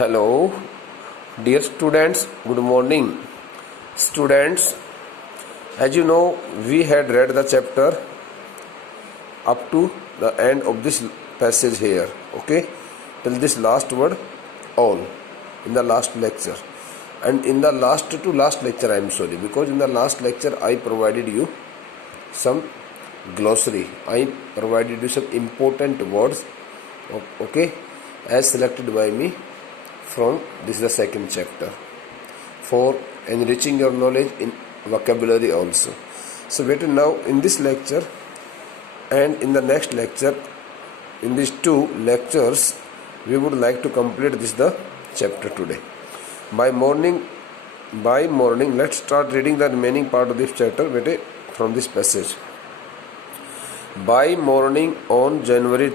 Hello, dear students, good morning. Students, as you know, we had read the chapter up to the end of this passage here, okay, till this last word, all, in the last lecture. And in the last to last lecture, I am sorry, because in the last lecture I provided you some glossary. I provided you some important words, okay, as selected by me from this is the second chapter for enriching your knowledge in vocabulary also. So better now in this lecture and in the next lecture, in these two lectures, we would like to complete this the chapter today. By morning, let's start reading the remaining part of this chapter better from this passage. By morning on January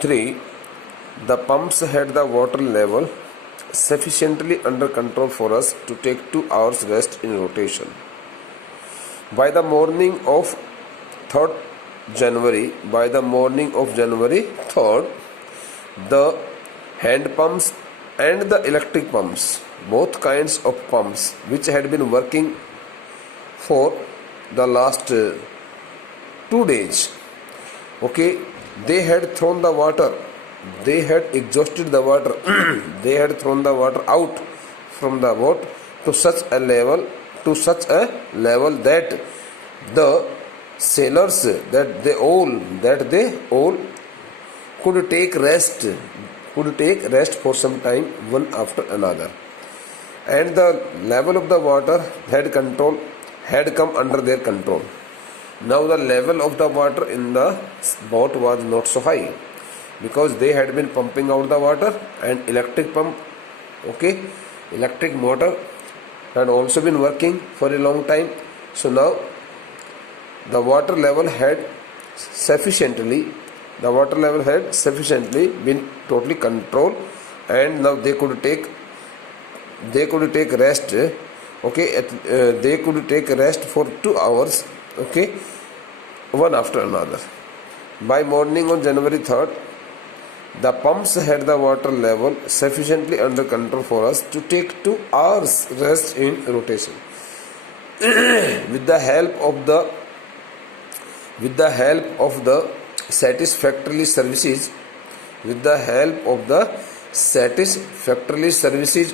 3, the pumps had the water level sufficiently under control for us to take 2 hours rest in rotation. By the morning of 3rd January, 3rd, the hand pumps and the electric pumps, both kinds of pumps which had been working for the last 2 days, okay, they had thrown the water. They had exhausted the water. They had thrown the water out from the boat to such a level that the sailors that they all could take rest for some time one after another, and the level of the water had come under their control. Now the level of the water in the boat was not so high, because they had been pumping out the water, and electric motor had also been working for a long time. So now the water level had sufficiently been totally controlled, and now they could take rest, okay, they could take rest for 2 hours, okay, one after another. By morning on January 3rd, the pumps had the water level sufficiently under control for us to take 2 hours rest in rotation. With the help of the satisfactory services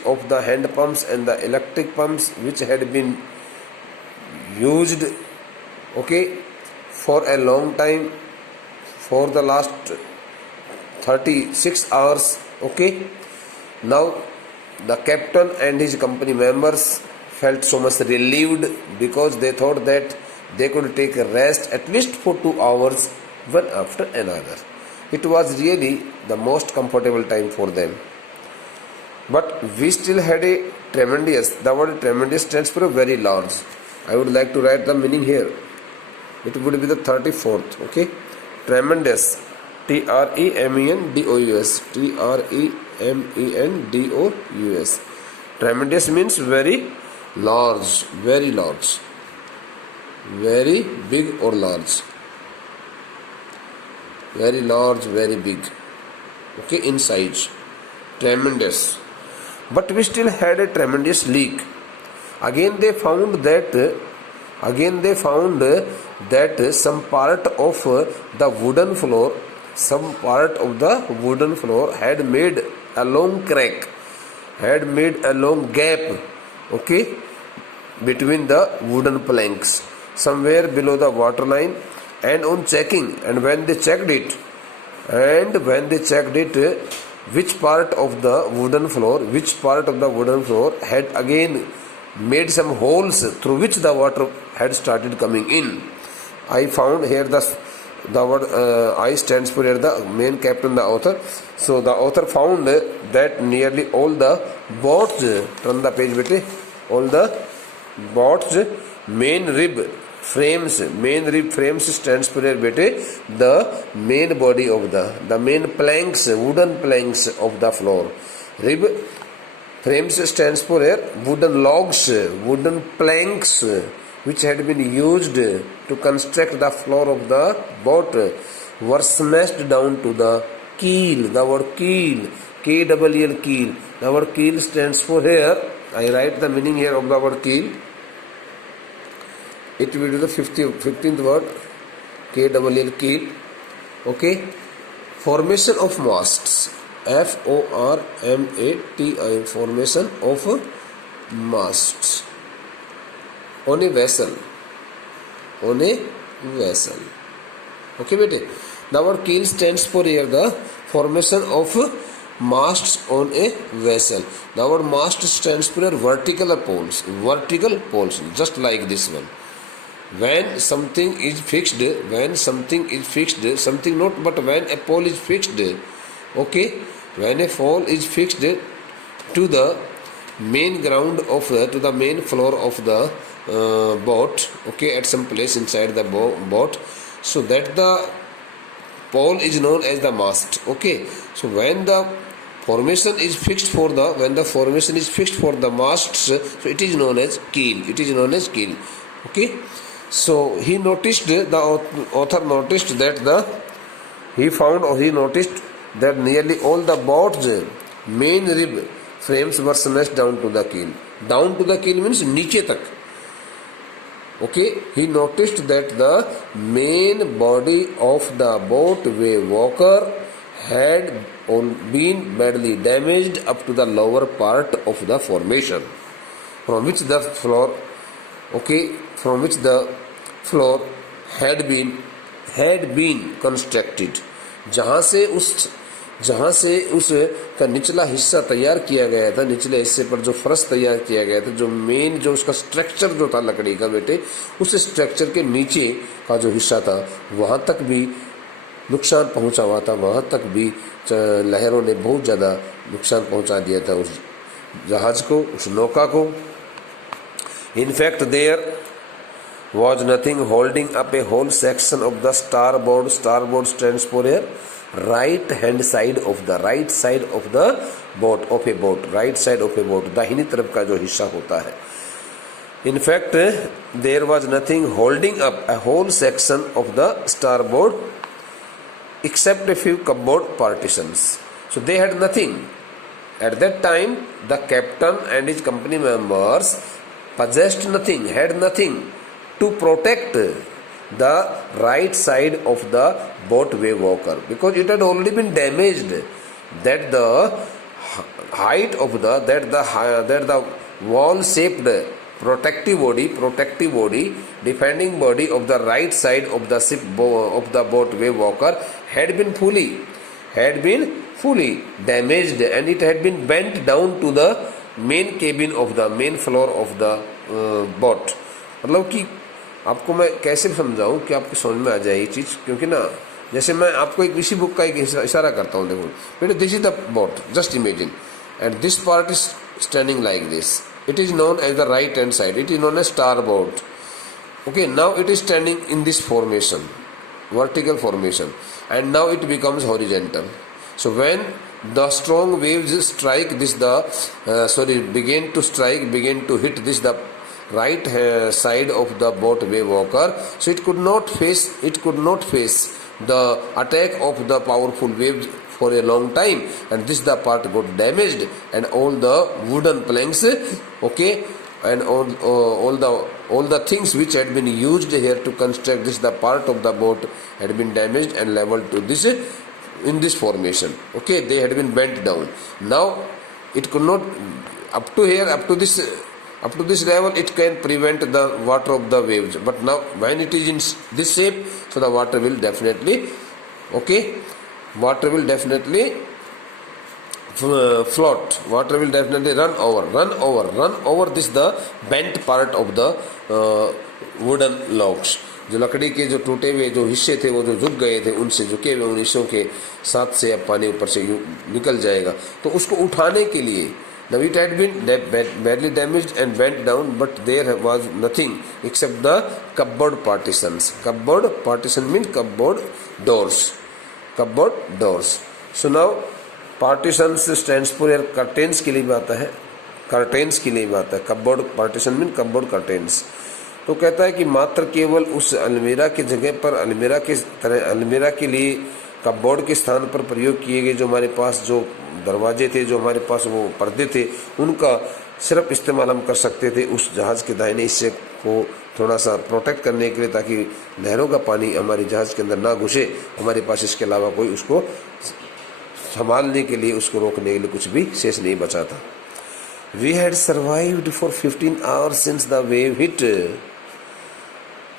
of the hand pumps and the electric pumps, which had been used, okay, for a long time, for the last 36 hours, okay. Now the captain and his company members felt so much relieved, because they thought that they could take a rest at least for 2 hours one after another. It was really the most comfortable time for them. But we still had a tremendous, the word tremendous stands for very large. I would like to write the meaning here. It would be the 34th, okay. Tremendous, Tremendous, Tremendous. Tremendous means very large, very big or large, very big, okay, in size. Tremendous. But we still had a tremendous leak. Again they found that some part of the wooden floor had made a long crack, had made a long gap, okay, between the wooden planks somewhere below the water line. And on checking, and when they checked it, which part of the wooden floor had again made some holes through which the water had started coming in. I found here the word I stands for here the main captain, the author. So the author found that nearly all the boats, turn the page bete, all the boats main rib frames stands for here bete, the main body of the main planks, wooden planks of the floor. Rib frames stands for here wooden logs, wooden planks which had been used to construct the floor of the boat were smashed down to the keel. The word keel, K-double-L, keel. The word keel stands for here. I write the meaning here of the word keel. It will be the 15th word, K-double-L, keel. Okay. Formation of masts. Formati. Formation of masts on a vessel. On a vessel. Okay, bete. The word keel stands for here the formation of masts on a vessel. The word mast stands for vertical poles. Vertical poles, just like this one. When something is fixed, something not, but when a pole is fixed, okay, when a pole is fixed to the main ground of to the main floor of the boat, okay, at some place inside the boat, so that the pole is known as the mast. Okay, so when the formation is fixed for the masts, so it is known as keel. Okay. So he noticed, the author noticed that he noticed that nearly all the boat's main rib frames were smashed down to the keel. Down to the keel means नीचे तक. Okay, he noticed that the main body of the boatway walker had been badly damaged up to the lower part of the formation, from which the floor had been constructed. जहाँ से उस का निचला हिस्सा तैयार किया गया था, निचले हिस्से पर जो फर्श तैयार किया गया था, जो मेन जो उसका स्ट्रक्चर जो था लकड़ी का बेटे, उस स्ट्रक्चर के नीचे का जो हिस्सा था वहाँ तक भी नुकसान पहुँचा हुआ था. वहाँ तक भी लहरों ने बहुत ज़्यादा नुकसान पहुँचा दिया था उस जहाज को, उस नौका को. In fact there was nothing holding up a whole section of the starboard. Starboard stands for a right side of the boat, of a boat. Right side of a boat, दाहिनी तरफ का जो हिस्सा होता है. In fact, there was nothing holding up a whole section of the starboard except a few cupboard partitions. So they had nothing. At that time, the captain and his company members possessed nothing, had nothing to protect the right side of the boatway walker, because it had already been damaged. That the height of the wall shaped protective body, defending body of the right side of the ship of the boatway walker had been fully damaged, and it had been bent down to the main cabin of the main floor of the boat. मतलब कि आपको मैं कैसे समझाऊं कि आपको समझ में आ जाए ये चीज़, क्योंकि ना जैसे मैं आपको एक इसी बुक का एक इशारा करता हूँ. देखो बेटे, this is the boat, just imagine, and this part is standing like this. It is known as the right hand side. It is known as starboard. Okay, now it is standing in this formation, vertical formation, and now it becomes horizontal. So when the strong waves strike this begin to hit this the right side of the boatway walker, so it could not face the attack of the powerful waves for a long time, and this the part got damaged, and all the wooden planks, okay, and all the things which had been used here to construct this the part of the boat had been damaged and leveled to this in this formation. Okay, they had been bent down. Now it could not up to this level it can prevent the water of the waves, but now when it is in this shape, so the water will definitely float. Water will definitely run over this the bent part of the wooden logs. जो लकड़ी के जो टूटे हुए जो हिस्से थे वो जो झुक गए थे, उनसे झुके हुए उन हिस्सों के साथ से अब पानी ऊपर से निकल जाएगा. तो उसको उठाने के लिए now it had been badly damaged and went down, but there was nothing except the cupboard partitions. Cupboard partition means cupboard doors. So now partitions stands for here curtains के लिए भी आता है, cupboard partition means cupboard curtains. तो कहता है कि मात्र केवल उस अलमीरा की जगह पर अलमीरा के लिए कपबोर्ड के स्थान पर प्रयोग किए गए जो हमारे पास जो दरवाजे थे, जो हमारे पास वो पर्दे थे, उनका सिर्फ इस्तेमाल हम कर सकते थे उस जहाज़ के दाहिने हिस्से को थोड़ा सा प्रोटेक्ट करने के लिए, ताकि लहरों का पानी हमारे जहाज़ के अंदर ना घुसे। हमारे पास इसके अलावा कोई उसको संभालने के लिए, उसको रोकने के लिए कुछ भी शेष नहीं बचा था। We had survived for 15 hours since the wave hit.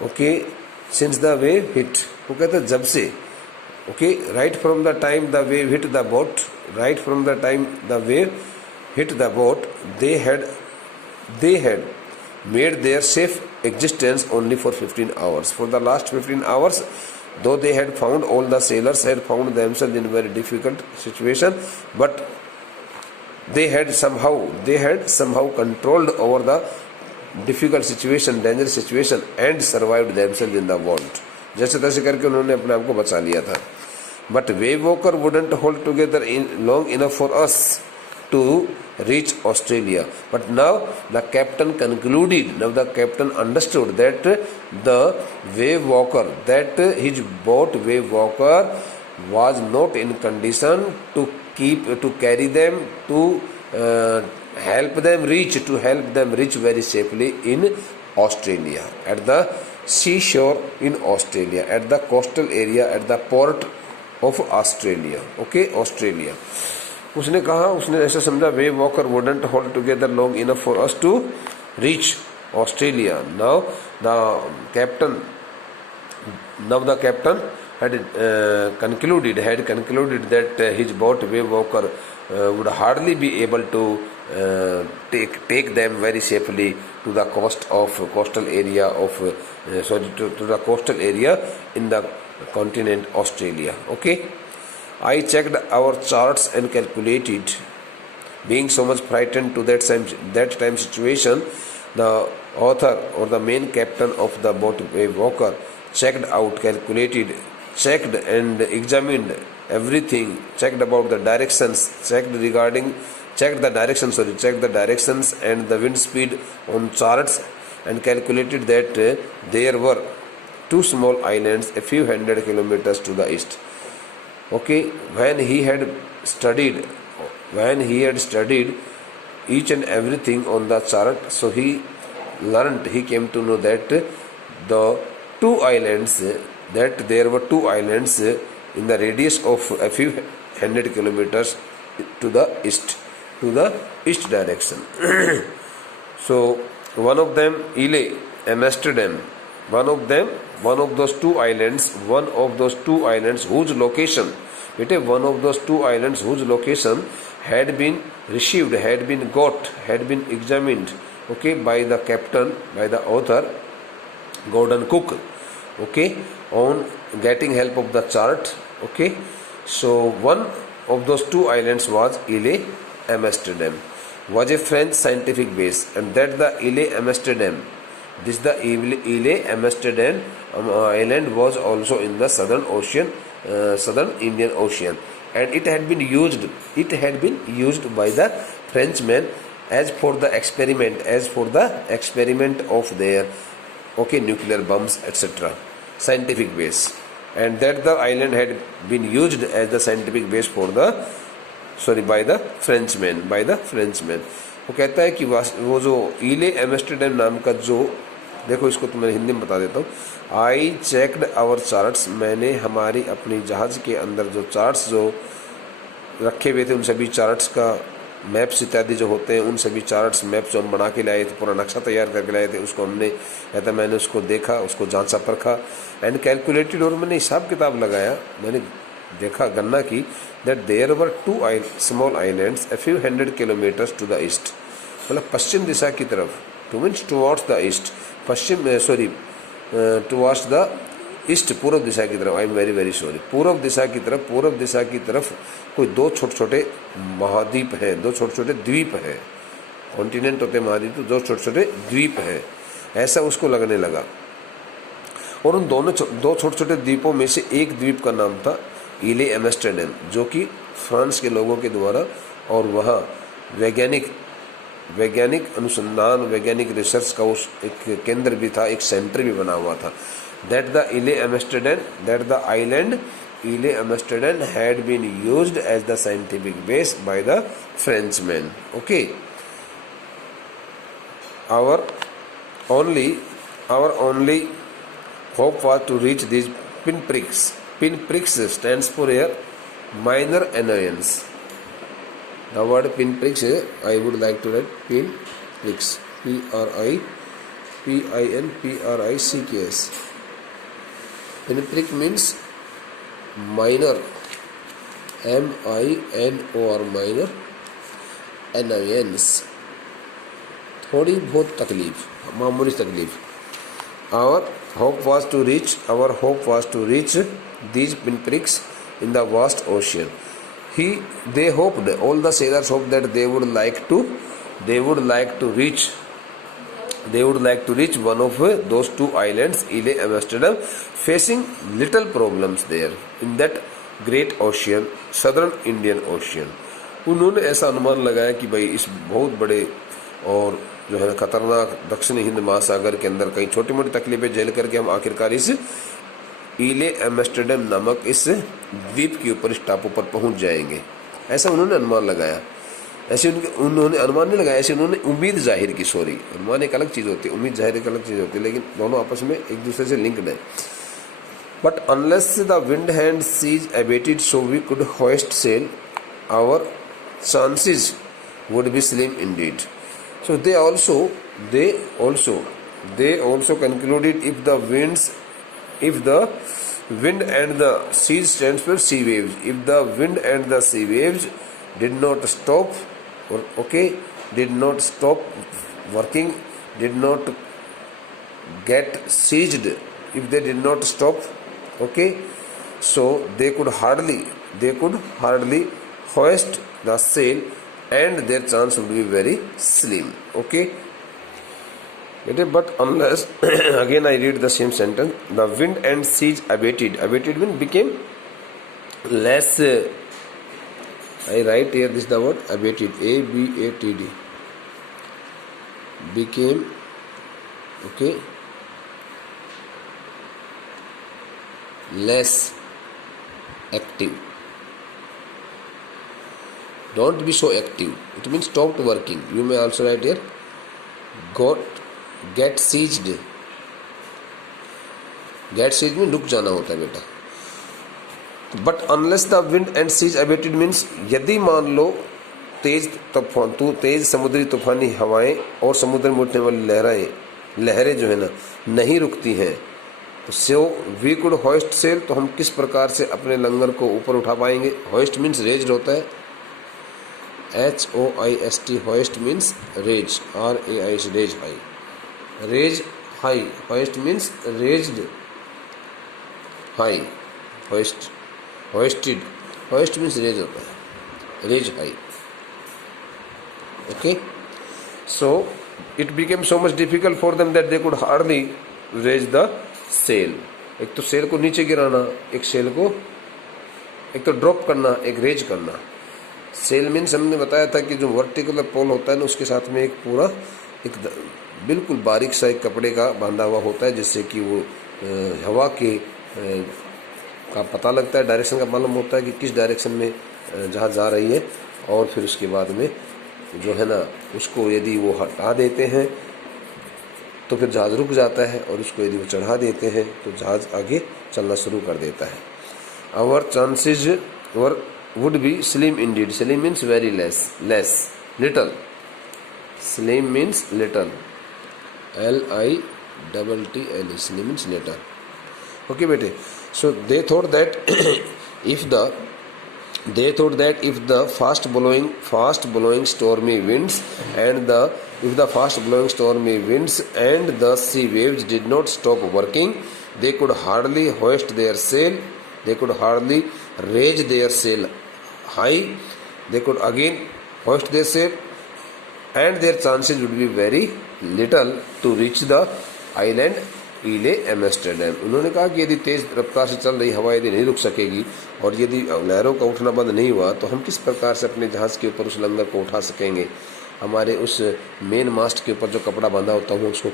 Okay, since the wave hit, वो कहते हैं जब से, okay, right from the time the wave hit the boat, right from the time the wave hit the boat, they had made their safe existence only for 15 hours. For the last 15 hours, though they had found, all the sailors had found themselves in very difficult situation, but they had somehow controlled over the difficult situation, dangerous situation, and survived themselves in the world. जैसे तैसे करके उन्होंने अपने आप को बचा लिया था. But wave walker wouldn't hold together long enough for us to reach Australia. But now the captain understood that the wave walker, that his boat wave walker was not in condition to carry them, to help them reach very safely in Australia, at the seashore in Australia, at the coastal area, at the port of Australia. Okay, Australia. उसने कहा, उसने ऐसा समझा, Wavewalker wouldn't hold together long enough for us to reach Australia. Now the captain had concluded that his boat wave walker would hardly be able to take them very safely to the coastal area in the continent Australia. Okay, I checked our charts and calculated. Being so much frightened to that time situation, the author or the main captain of the boat wave walker checked and examined everything, checked about the directions, checked the directions and the wind speed on charts, and calculated that there were two small islands a few hundred kilometers to the east. Okay, when he had studied each and everything on the chart, so he came to know that there were two islands in the radius of a few hundred kilometers to the east direction. So one of them, Ile Amsterdam, one of those two islands whose location had been examined, okay, by the captain, by the author Gordon Cook, okay, on getting help of the chart. Okay, so one of those two islands was Ile Amsterdam, was a French scientific base, and that the Ile Amsterdam island was also in the southern Indian Ocean, and it had been used by the Frenchmen as for the experiment of their, okay, nuclear bombs, etc., scientific base, and that the island had been used as the scientific base by the Frenchmen. वो कहता है कि वो जो इले Amsterdam नाम का जो, देखो इसको तो मैं हिंदी में बता देता हूँ. आई चेक्ड आवर चार्ट्स, मैंने हमारी अपनी जहाज़ के अंदर जो चार्ट्स जो रखे हुए थे, उन सभी चार्ट्स का मैप्स इत्यादि जो होते हैं, उन सभी चार्ट्स मैप्स जो हम बना के लाए थे, पूरा नक्शा तैयार करके लाए थे, उसको मैंने उसको देखा, उसको जांचा परखा, एंड कैलकुलेटेड, और मैंने हिसाब किताब लगाया, मैंने देखा, गणना की, that there were two small islands a few hundred kilometres to the east, मतलब पश्चिम दिशा की तरफ, towards the east, towards the east, पूर्व दिशा की तरफ, I am very very sorry, पूर्व दिशा की तरफ कोई दो छोटे छोटे महाद्वीप हैं, दो छोटे छोटे द्वीप हैं, कॉन्टिनेंट होते महाद्वीप, तो दो छोटे छोटे द्वीप हैं, ऐसा उसको लगने लगा. और उन दो छोटे छोटे द्वीपों में से एक द्वीप का नाम था इले एम्स्टरडैम, जो कि फ्रांस के लोगों के द्वारा, और वहाँ वैज्ञानिक अनुसंधान, वैज्ञानिक रिसर्च का उस एक केंद्र भी था, एक सेंटर भी बना हुआ था. दैट द इले Amsterdam, that the island Ile Amsterdam had been used as the scientific base by the Frenchmen. Okay. Our only hope was to reach these pinpricks. Pinpricks stands for here minor annoyance. The word pinpricks, I would like to write pinpricks. Pinpricks. Pinprick means minor, minor, minor annoyance, थोड़ी बहुत तकलीफ, मामूली तकलीफ. Our hope was to reach these pinpricks in the vast ocean. All the sailors hoped that they would like to reach one of those two islands, Ile Amsterdam, facing little problems there in that great ocean, southern Indian Ocean. उन्होंने ऐसा अनुमान लगाया कि भाई इस बहुत बड़े और जो है खतरनाक दक्षिणी हिंद महासागर के अंदर कई छोटी मोटी तकलीफें झेल करके हम आखिरकार इस इले एम्स्टर्डम नामक इस द्वीप के ऊपर, इस टापू पर पहुंच जाएंगे. ऐसा उन्होंने अनुमान लगाया. ऐसे उन्होंने अनुमान नहीं लगाया, ऐसे उन्होंने उम्मीद जाहिर की. सॉरी, अनुमान एक अलग चीज़ होती है, उम्मीद जाहिर एक अलग चीज़ होती है, लेकिन दोनों आपस में एक दूसरे से लिंक्ड है. But unless the wind and seas abated so we could hoist sail, our chances would be slim indeed. So they also concluded if the wind and the seas stands for sea waves. If the wind and the sea waves did not stop working, did not get seized, if they did not stop, so they could hardly hoist the sail, and their chance would be very slim. But unless again I read the same sentence, the wind and seas abated means became less. I write here, this is the word abated, abatd, became less active. Don't be so active. It means stopped working. You may also write here get seized. Get seized means रुक जाना होता है बेटा. But unless the wind and seas abated means यदि मान लो तेज समुद्री तूफानी हवाएं और समुद्र में उठने वाली लहरें जो है ना नहीं रुकती हैं, तो वी कुड होइस्ट सेल, तो हम किस प्रकार से अपने लंगर को ऊपर उठा पाएंगे. होइस्ट मीन्स रेज्ड होता है, HOIST, hoist means raise, RAIS, raise high, raise high. Hoist means raised high, hoisted, hoist means raise होता है, raise high. So it became so much difficult for them that they could hardly raise the sail. एक तो cell को नीचे गिराना, एक cell को एक तो ड्रॉप करना, एक रेज करना. सेल मीन्स हमने बताया था कि जो वर्टिकल पोल होता है ना, उसके साथ में एक पूरा एक बिल्कुल बारीक सा एक कपड़े का बांधा हुआ होता है, जिससे कि वो हवा के का पता लगता है, डायरेक्शन का मालूम होता है कि किस डायरेक्शन में जहाज़ जा रही है. और फिर उसके बाद में जो है ना, उसको यदि वो हटा देते हैं तो फिर जहाज़ रुक जाता है, और उसको यदि वो चढ़ा देते हैं तो जहाज़ आगे चलना शुरू कर देता है. Our chances would be slim indeed. Slim means very less, little. Slim means little, LITTLE. Slim means little. Okay bete. So they thought that if the fast blowing stormy winds and the sea waves did not stop working, they could hardly hoist their sail, they could hardly raise their sail high, they could again hoist their sail, and their chances would be very little to reach the island इले Amsterdam. उन्होंने कहा कि यदि तेज रफ्तार से चल रही हवा यदि नहीं रुक सकेगी और यदि लहरों का उठना बंद नहीं हुआ, तो हम किस प्रकार से अपने जहाज़ के ऊपर उस लंगर को उठा सकेंगे. हमारे उस मेन मास्ट के ऊपर जो कपड़ा बांधा होता है उसको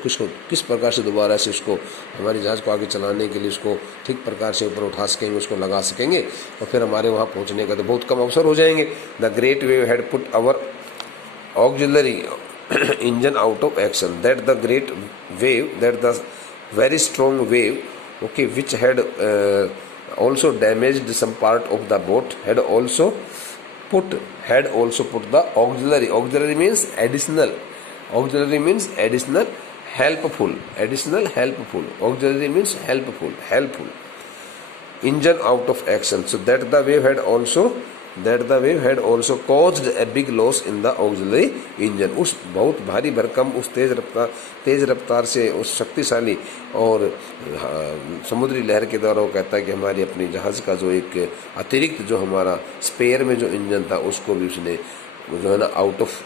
किस प्रकार से दोबारा से उसको हमारे जहाज़ को आगे चलाने के लिए उसको ठीक प्रकार से ऊपर उठा सकेंगे, उसको लगा सकेंगे और फिर हमारे वहाँ पहुँचने का तो बहुत कम अवसर हो जाएंगे। The great wave had put our auxiliary engine out of action. That the great wave, that the very strong wave, okay, which had also damaged some part of the boat, had also put the auxiliary. Auxiliary means additional. Auxiliary means additional, helpful. Additional, helpful. Auxiliary means helpful. Engine out of action. So that the wave had also caused a big loss in the auxiliary engine. उस बहुत भारी भरकम उस तेज रफ्तार से उस शक्तिशाली और समुद्री लहर के द्वारा वो कहता है कि हमारी अपनी जहाज़ का जो एक अतिरिक्त जो हमारा स्पेयर में जो इंजन था उसको भी उसने जो है ना आउट ऑफ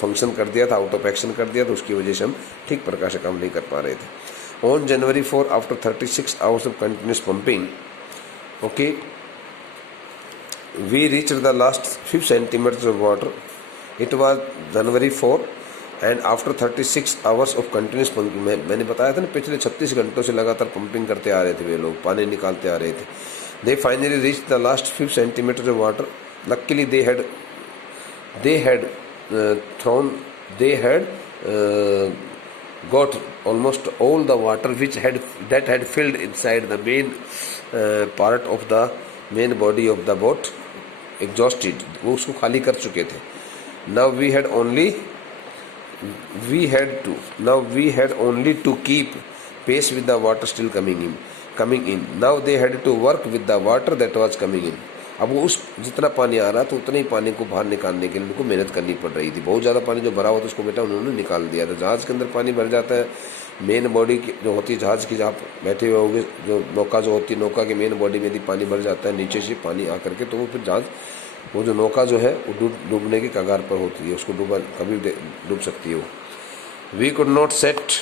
फंक्शन कर दिया था, आउट ऑफ एक्शन कर दिया था। उसकी वजह से हम ठीक प्रकार से काम नहीं कर पा रहे थे। On January 4, after 36 hours of continuous pumping, okay, we reached the last 5 centimeters of water. It was January 4 and after 36 hours of continuous pumping, मैंने बताया था ना पिछले 36 घंटों से लगातार पंपिंग करते आ रहे थे वे लोग, पानी निकालते आ रहे थे। They finally reached the last 5 centimeters of water. Luckily they had got almost all the water that had filled inside the main part of the main body of the boat, exhausted. वो उसको खाली कर चुके थे। Now we had only to keep pace with the water still coming in. Now they had to work with the water that was coming in. अब वो उस जितना पानी आ रहा था उतने ही पानी को बाहर निकालने के लिए उनको मेहनत करनी पड़ रही थी। बहुत ज़्यादा पानी जो भरा हुआ था उसको बेटा उन्होंने निकाल दिया था। जहाज़ के अंदर पानी भर जाता है, मेन बॉडी की जो होती है जहाज़ की, जहाँ बैठे हुए होंगे जो नौका जो होती है, नौका की मेन बॉडी में यदि पानी भर जाता है नीचे से पानी आकर के, तो वो फिर जहाज़ वो जो नौका जो है वो डूबने की कगार पर होती है, उसको कभी डूब सकती है वो। We could not set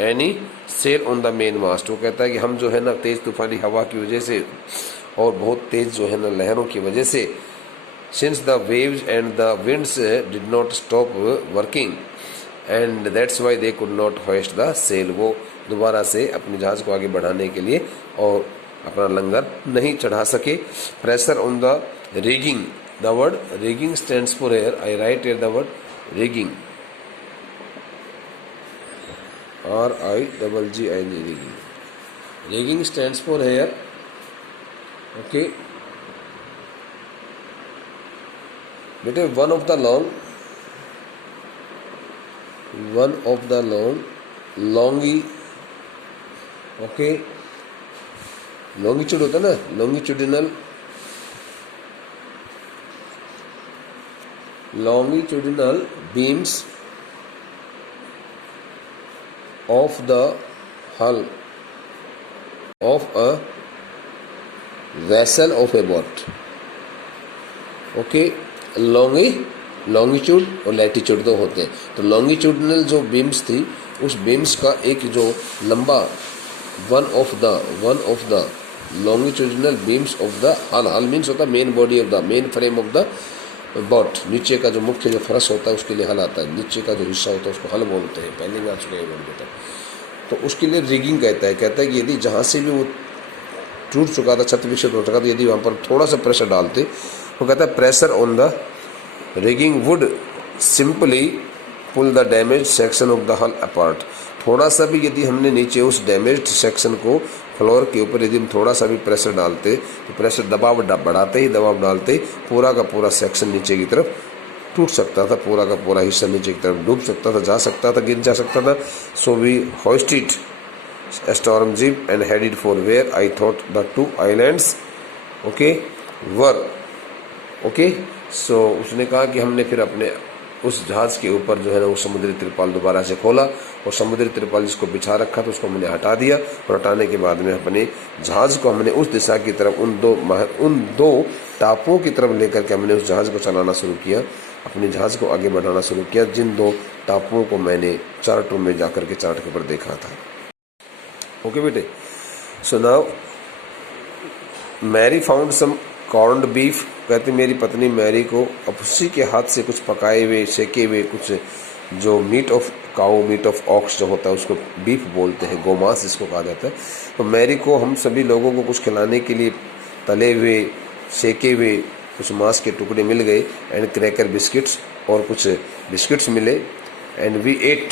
any sail on the main mast. वो कहता है कि हम जो है ना तेज़ तूफानी हवा की वजह से और बहुत तेज़ जो है ना लहरों की वजह से, since the waves and the winds did not stop working and that's why they could not hoist the sail. वो दोबारा से अपने जहाज़ को आगे बढ़ाने के लिए और अपना लंगर नहीं चढ़ा सके। Pressure on the rigging, the word rigging stands for air, I write air the word rigging, RIGGING, rigging. Rigging stands for air, okay बेटे। One of the longi, okay, longitude होता है ना, longitudinal beams of the hull of a vessel of a boat, okay. Longitude और latitude दो होते हैं। तो longitudinal जो बीम्स थी उस बीम्स का एक जो लंबा one of the longitudinal beams of the हल मीन्स होता है main body of the main frame of the boat. नीचे का जो मुख्य जो फरस होता है उसके लिए हल आता है, नीचे का जो हिस्सा होता है उसको हल बोलते हैं, पहले में आ चुके हैं बोलते हैं। तो उसके लिए रिगिंग कहता है कि यदि जहाँ से भी वो टूट चुका था, छत विक्षत हो चुका था, यदि वहाँ पर थोड़ा सा प्रेशर डालते, वो कहता है pressure on the rigging would simply pull the damage section of the hull apart. थोड़ा सा भी यदि हमने नीचे उस डैमेज्ड सेक्शन को फ्लोर के ऊपर यदि हम थोड़ा सा भी प्रेशर डालते, तो प्रेशर दबाव डालते ही पूरा का पूरा सेक्शन नीचे की तरफ टूट सकता था, पूरा का पूरा हिस्सा नीचे की तरफ डूब सकता था, जा सकता था, गिर जा सकता था। So we hoisted storm jib and headed for where I thought the two islands, okay, were, okay. So उसने कहा कि हमने फिर अपने उस जहाज़ के ऊपर जो है ना वो समुद्री तिरपाल दोबारा से खोला और समुद्री तिरपाल जिसको बिछा रखा था उसको हमने हटा दिया और हटाने के बाद में अपने जहाज़ को हमने उस दिशा की तरफ उन दो टापुओं की तरफ लेकर के हमने उस जहाज़ को चलाना शुरू किया, अपने जहाज़ को आगे बढ़ाना शुरू किया, जिन दो टापुओं को मैंने चार्टों में जाकर के चार्ट के ऊपर देखा था। ओके बेटे। So now Mary found some corned beef, कहते मेरी पत्नी मैरी को अब उसी के हाथ से कुछ पकाए हुए सेके हुए कुछ जो meat of cow, meat of ox जो होता है उसको बीफ बोलते हैं, गोमांस इसको कहा जाता है। तो मैरी को हम सभी लोगों को कुछ खिलाने के लिए तले हुए सेके हुए कुछ मांस के टुकड़े मिल गए एंड क्रैकर बिस्किट्स, और कुछ बिस्किट्स मिले। And we ate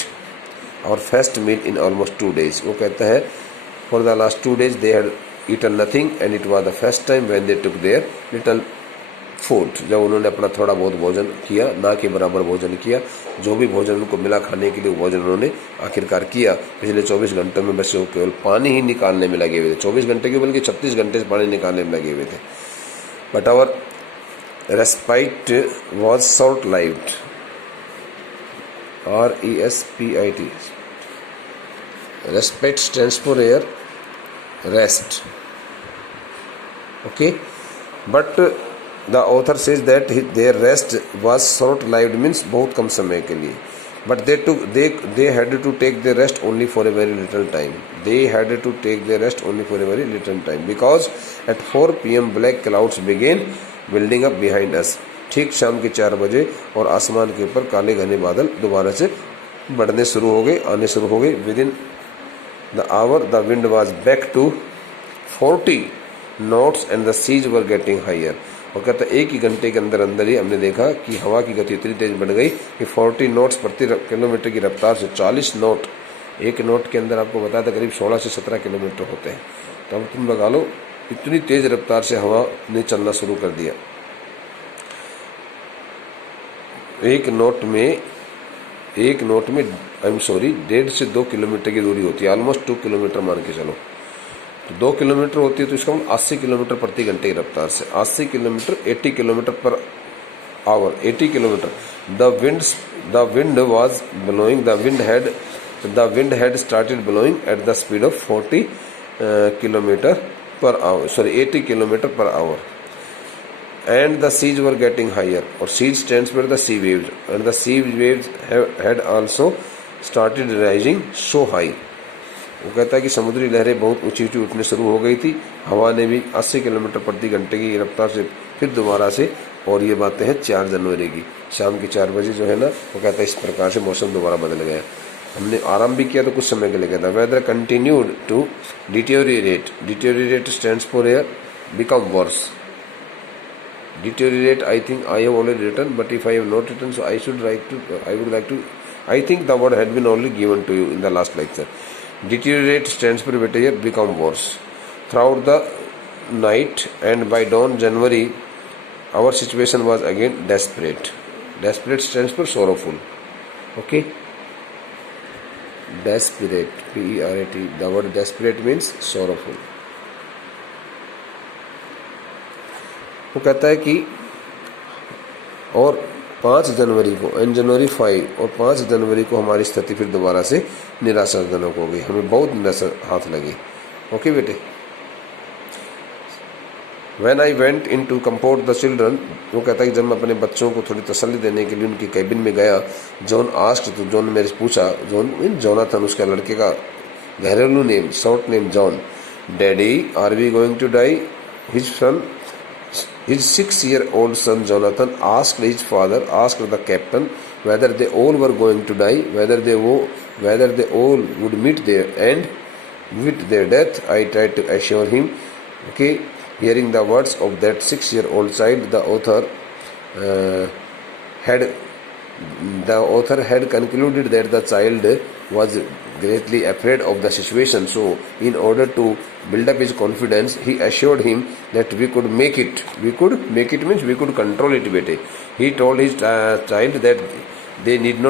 our first meal in almost 2 days। वो कहता है for the last 2 days they had eaten nothing and it was the first time when they took their little food. जब उन्होंने अपना थोड़ा बहुत भोजन किया, ना के बराबर भोजन किया, जो भी भोजन उनको मिला खाने के लिए वो भोजन उन्होंने आखिरकार किया। पिछले 24 घंटों में बस वो केवल पानी ही निकालने में लगे हुए थे। 24 घंटे के बल्कि 36 घंटे से पानी निकालने में लगे हुए थे। But our respite was short lived, RESPIT। Respite stands for uh rest, okay, but the author says that their rest was short lived, means बहुत कम समय के लिए। but they had to take their rest only for a very little time, they had to take their rest only for a very little time because at 4 PM black clouds began building up behind us। ठीक शाम के 4 बजे और आसमान के ऊपर काले घने बादल दोबारा से बढ़ने शुरू हो गए, आने शुरू हो गए। Within the hour the wind was back to 40 knots and the seas were getting higher. और कहता है एक ही घंटे के अंदर अंदर ही हमने देखा कि हवा की गति इतनी तेज बढ़ गई कि 40 knots प्रति किलोमीटर की रफ्तार से 40 नोट, एक नोट के अंदर आपको बताया था करीब 16 से 17 किलोमीटर होते हैं। तो अब तुम लगा लो इतनी तेज रफ्तार से हवा ने चलना शुरू कर दिया। एक नोट में 1.5 से 2 किलोमीटर की दूरी होती है, ऑलमोस्ट 2 किलोमीटर मान के चलो। तो 2 किलोमीटर होती है तो इसका मतलब 80 किलोमीटर प्रति घंटे की रफ्तार से, 80 kilometre 80 kilometre per hour, 80 kilometre. The wind was blowing, the wind had started blowing at the speed of 40 kilometre per hour, sorry 80 kilometre per hour. And the seas were getting higher, और seas stands for the sea waves, and the sea waves had also started rising so high. वो कहता है कि समुद्री लहरें बहुत ऊंची ऊंची उठने शुरू हो गई थी, हवा ने भी 80 किलोमीटर प्रति घंटे की रफ्तार से फिर दोबारा से। और ये बातें हैं 4 जनवरी की शाम के 4 बजे जो है ना, वो कहता है इस प्रकार से मौसम दोबारा बदल गया। हमने आराम भी किया तो कुछ समय के लिए कहता है weather continued to deteriorate, deteriorate stands for uh become worse. Deteriorate, I think I have already written, but if I have not written, so I would like to, I think the word had been only given to you in the last lecture. Deteriorate stands for better, become worse throughout the night, and by dawn January our situation was again desperate. Desperate stands for sorrowful, okay, desperate, PERAT, the word desperate means sorrowful। वो कहता है कि और 5 जनवरी को, and जनवरी 5 और 5 जनवरी को हमारी स्थिति फिर दोबारा से निराशाजनक हो गई, हमें बहुत निराशा हाथ लगी। ओके बेटे। When I went in to comfort the children, वो कहता है कि जब मैं अपने बच्चों को थोड़ी तसल्ली देने के लिए उनकी कैबिन में गया, जॉन आस्क्ड, तो जॉन ने मेरे से पूछा, जॉन जोनाथन उसका लड़के का घरेलू name, short name John, daddy are we going to die? His son, his 6-year-old son Jonathan asked his father, asked the captain whether they all were going to die, whether they all would meet their end with their death. I tried to assure him. Okay, hearing the words of that 6-year-old child, the author had concluded that the child was greatly afraid of the situation. So in order to build up his confidence, he assured him that we could make it. We could make it means we could control it, bete. He told his child that he need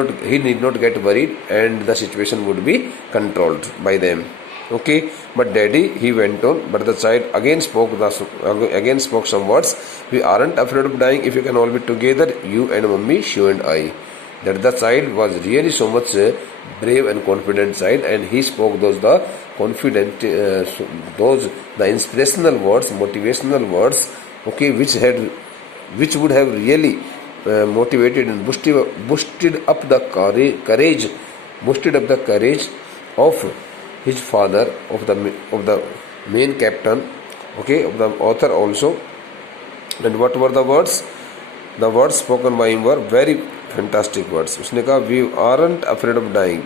not get worried and the situation would be controlled by them. Okay, but daddy, he went on, but the child again spoke some words. We aren't afraid of dying if you can all be together, you and mommy, she and I. That the child was really so much brave and confident child, and he spoke the inspirational words, motivational words, okay, which would have really motivated and boosted up the courage of his father, of the main captain, okay, of the author also, and what were the words? The words spoken by him were very fantastic words. उसने कहा we aren't afraid of dying.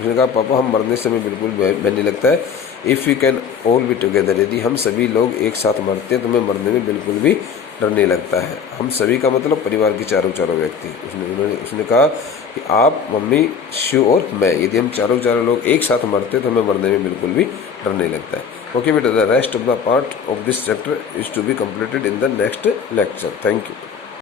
उसने कहा पापा हम मरने से हमें बिल्कुल भय नहीं लगता है। If you can all be together, यदि हम सभी लोग एक साथ मरते हैं तो हमें मरने में बिल्कुल भी डर नहीं लगता है। हम सभी का मतलब परिवार के चारों व्यक्ति। उसने कहा कि आप, मम्मी, शिव और मैं, यदि हम चारों लोग एक साथ मरते हैं तो हमें मरने में बिल्कुल भी डर नहीं लगता है। ओके बेटा, the rest of the part of this chapter is to be completed in the next lecture. Thank you.